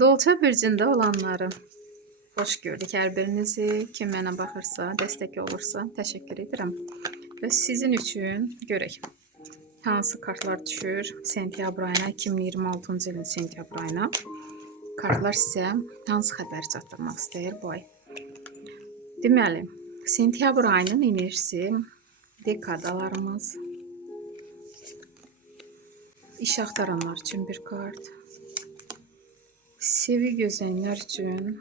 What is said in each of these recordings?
Dolça bürcündə olanları xoş gördük hər birinizi. Kim mənə baxırsa, dəstək olursa, təşəkkür edirəm. Və sizin üçün görək hansı kartlar düşür sentyabr ayına, 2026-cı ilin sentyabr ayına. Kartlar sizə hansı xəbər çatdırmaq istəyir bu ay? Deməli, sentyabr ayının enerjisi, dekadalarımız, iş axtaranlar üçün bir kart, sevi gözləyənlər üçün,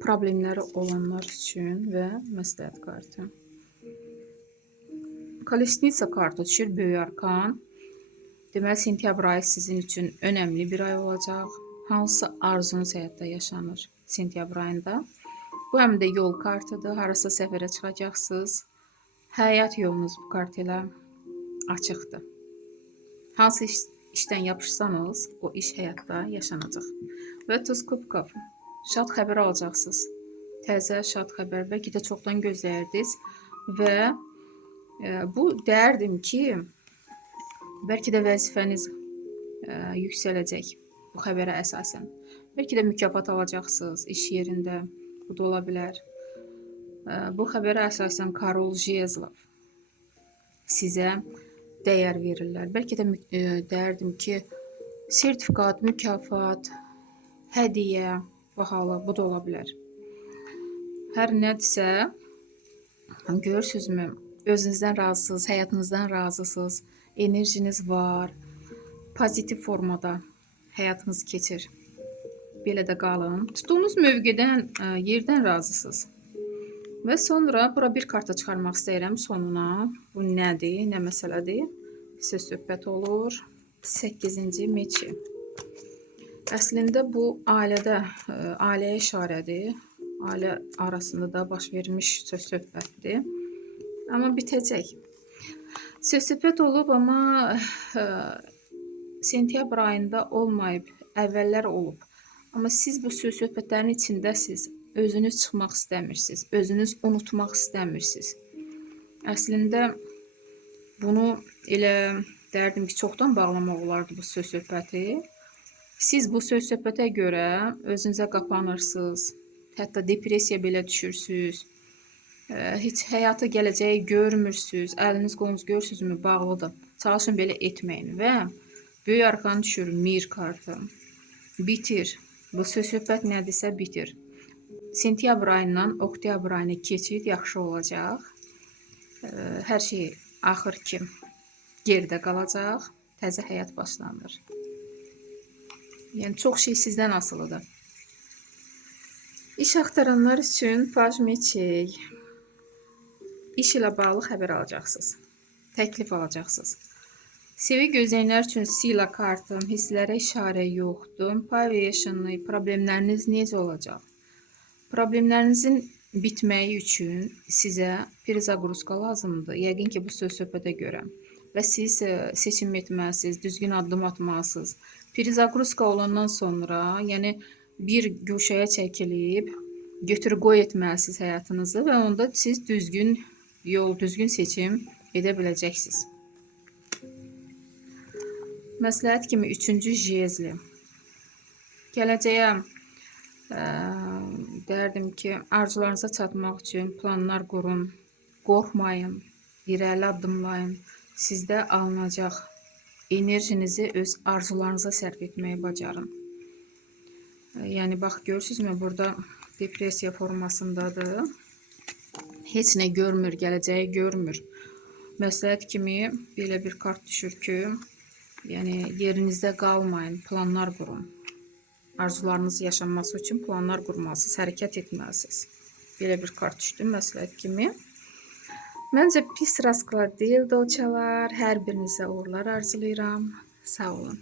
problemləri olanlar üçün və məsləhət kartı. Kolesnitsa kartı düşür, böyük arkan. Deməli, sentyabr ayı sizin üçün önəmli bir ay olacaq. Hansı arzunuz həyatda yaşanır sentyabr ayında? Bu həm də yol kartıdır, harasa səfərə çıxacaqsınız. Həyat yolunuz bu kart ilə açıqdır. Hansı işdən yapışsanız, o iş həyatda yaşanacaq. Və Tuz kubkov, şad xəbər alacaqsınız. Təzə şad xəbər, bəlkə də çoxdan gözləyirdiniz və bu deyərdim ki, bəlkə də vəzifəniz yüksələcək bu xəbərə əsasən. Bəlkə də mükafat alacaqsınız iş yerində, bu da ola bilər. Bu xəbərə əsasən Karol Jezlov sizə dəyər verirlər. Bəlkə də deyərdim ki, sertifikat, mükafat, hədiyyə, bahalı, bu da ola bilər. Hər nədirsə, görürsünüzmü, özünüzdən razısınız, həyatınızdan razısınız, enerjiniz var, pozitiv formada həyatınız keçir. Belə də qalın. Tutduğunuz mövqedən, yerdən razısınız. Və sonra bura bir karta çıxarmaq istəyirəm sonuna. Bu nədir, nə məsələdir? Söz söhbət olur. 8-ci meçi. Əslində bu ailəyə işarədir. Ailə arasında da baş vermiş söz söhbətdir. Amma bitəcək. Söz söhbət olub, amma sentyabr ayında olmayıb, əvvəllər olub. Amma siz bu söz söhbətlərin içindəsiz. Özünüz çıxmaq istəmirsiniz, özünüz unutmaq istəmirsiniz. Əslində bunu elə deyərdim ki, çoxdan bağlamaq olardı bu söz söhbəti. Siz bu söz söhbətə görə özünüzə qapanırsınız, hətta depressiya belə düşürsünüz. Heç həyata gələcəyi görmürsünüz, əliniz qolunuz görürsünüzmü, bağlıdır. Çalışın belə etməyin və böyük arkan düşür, mir kartı. Bitir. Bu söz söhbət nədirsə bitir. Sentyabr ayından oktyabr ayına keçid yaxşı olacaq. Hər şey axır ki geridə qalacaq. Təzə həyat başlanır. Yəni çox şey sizdən asılıdır. İş axtaranlar üçün paj meçey. İş ilə bağlı xəbər alacaqsınız. Təklif alacaqsınız. Sevi gözləyənlər üçün sila kartı, hisslərə işarə yoxdur. Paylaşınlı problemləriniz necə olacaq? Problemlərinizin bitməyi üçün sizə prizagruska lazımdır. Yəqin ki, bu söz söhbətə görə. Və siz seçim etməlisiniz, düzgün addım atmalısınız. Prizagruska olandan sonra, yəni bir guşəyə çəkilib, götür-qoy etməlisiniz həyatınızı və onda siz düzgün yol, düzgün seçim edə biləcəksiniz. Məsləhət kimi 3-cü jezli. Gələcəyə deyərdim ki, arzularınıza çatmaq üçün planlar qurun, qorxmayın, irəli addımlayın. Sizdə alınacaq enerjinizi öz arzularınıza sərf etməyi bacarın. Yəni, bax, görürsünüzmü, burada depressiya formasındadır. Heç nə görmür, gələcəyi görmür. Məsləhət kimi belə bir kart düşür ki, yəni yerinizdə qalmayın, planlar qurun. Arzularınız yaşanması üçün planlar qurmalısınız, hərəkət etməlisiniz. Belə bir kart düşdü məsləhət kimi. Məncə pis rasklar deyil dolçalar. Hər birinizə uğurlar arzulayıram. Sağ olun.